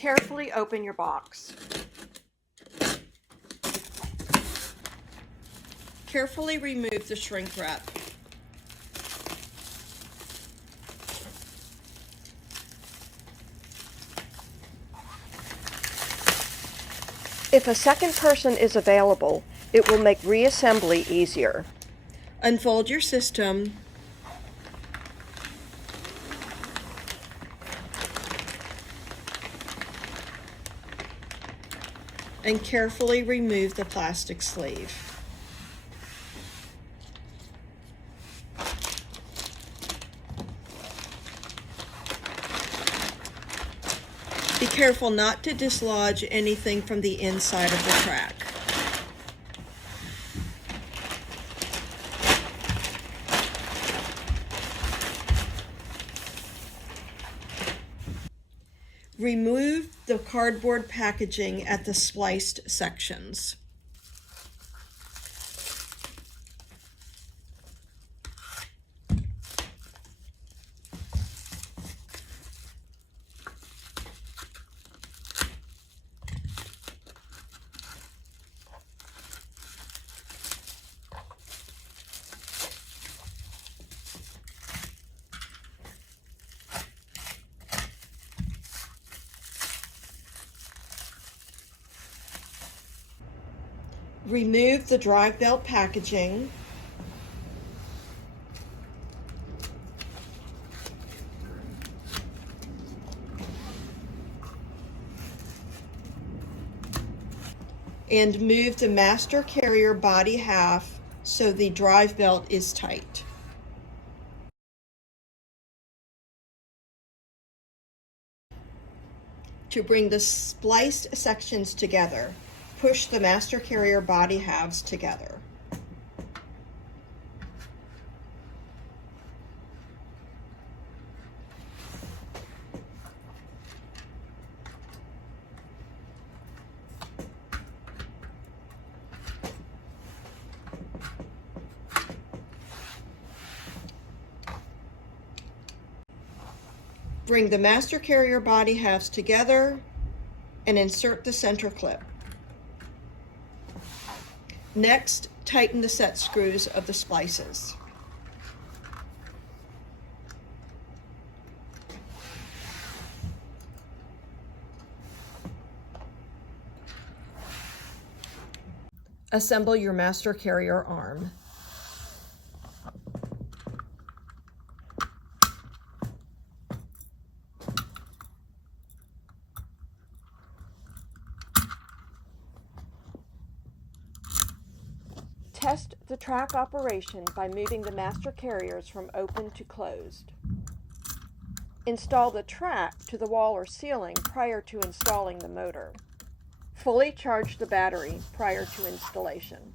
Carefully open your box. Carefully remove the shrink wrap. If a second person is available, it will make reassembly easier. Unfold your system. And carefully remove the plastic sleeve. Be careful not to dislodge anything from the inside of the track. Remove the cardboard packaging at the spliced sections. Remove the drive belt packaging. And move the master carrier body half so the drive belt is tight. To bring the spliced sections together, push the master carrier body halves together. Bring the master carrier body halves together and insert the center clip. Next, tighten the set screws of the splices. Assemble your master carrier arm. Test the track operation by moving the master carriers from open to closed. Install the track to the wall or ceiling prior to installing the motor. Fully charge the battery prior to installation.